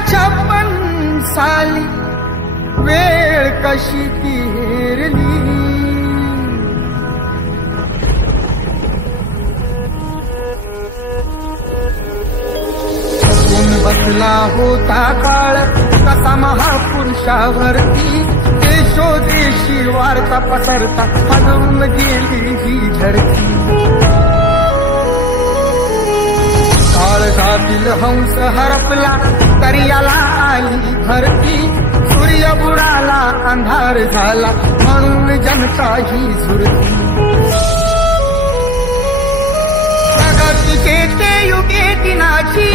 1956 साली वेळ कशी ती हेरली, बसला होता काळ कसा महापुरुषावरती, देशोदेशी वार्ता पसरता हलवून गेली ही धरती. काळजातील हंस हरपला तरी याला आली भरती, सूर्य बुडाला अंधार झाला म्हणून जनता ही झुरती. प्रगतीचे ते युगे दिनाची,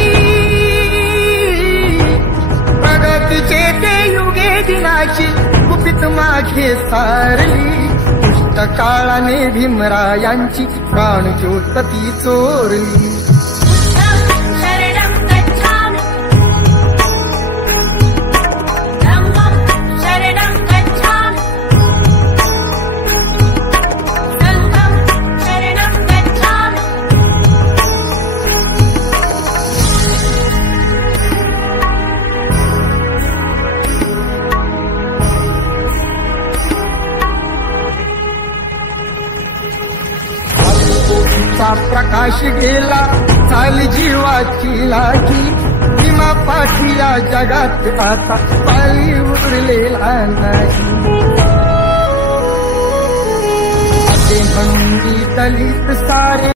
प्रगतीचे ते युगे दिनाची गुपित माझे सारली. दुष्ट काळाने भीमरायांची प्राणज्योत ती चोरली. प्रकाश गेला झाली जीवाची लाजी, भीमा पाठी या जगात आता पाळी उरलेला नाही. असे म्हणून दलित सारे